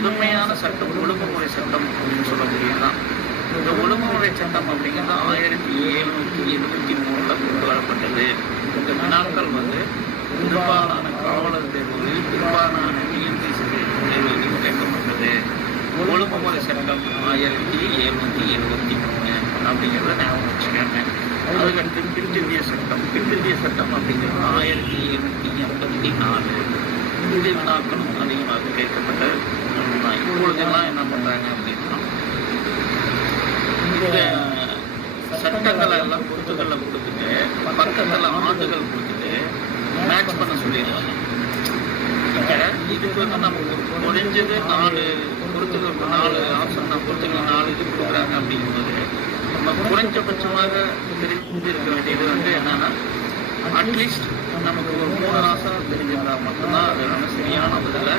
முதன்மையான சட்டம் ஒழுங்குமுறை சட்டம் அப்படின்னு சொல்ல முடியும்தான். இந்த ஒழுங்குமுறை சட்டம் அப்படிங்கிறது 1773 கொண்டு வரப்பட்டது. இந்த வினாக்கள் பெரும்பாலான காவலர் தேர்வுகளில் பெரும்பாலான டிஎன்பிஎஸ்சி தேர்வுகளில் கேட்கப்பட்டது. ஒழுங்குமுறை சட்டம் 1773 அப்படிங்கிறத ஞாபகம் வச்சுக்காங்க. அதுக்கடுத்து பின்திந்திய சட்டம் அப்படிங்கிறது 1784. இந்த வினாக்களும் அதிகமாக கேட்கப்பட்ட இப்பொழுதெல்லாம் என்ன பண்றாங்க அப்படின்னா, இந்த சட்டங்களை எல்லாம் பொறுத்துக்கள்ல கொடுத்துட்டு பக்கத்துல ஆண்டுகள் கொடுத்துட்டு மேட்ச் பண்ண சொல்லிடுவாங்க. இதுக்கு நமக்கு குறைஞ்சது 4 பொறுத்துக்கள், 4 ஆப்ஷன் பொறுத்துக்கள் 4 இது கொடுக்குறாங்க. அப்படிங்கும்போது நம்ம குறைஞ்சபட்சமாக தெரிஞ்சிருக்க வேண்டியது என்னன்னா, அட்லீஸ்ட் நமக்கு ஒரு 3 ஆசனம் தெரிஞ்சிருந்தா மட்டும்தான் அது சரியான பதில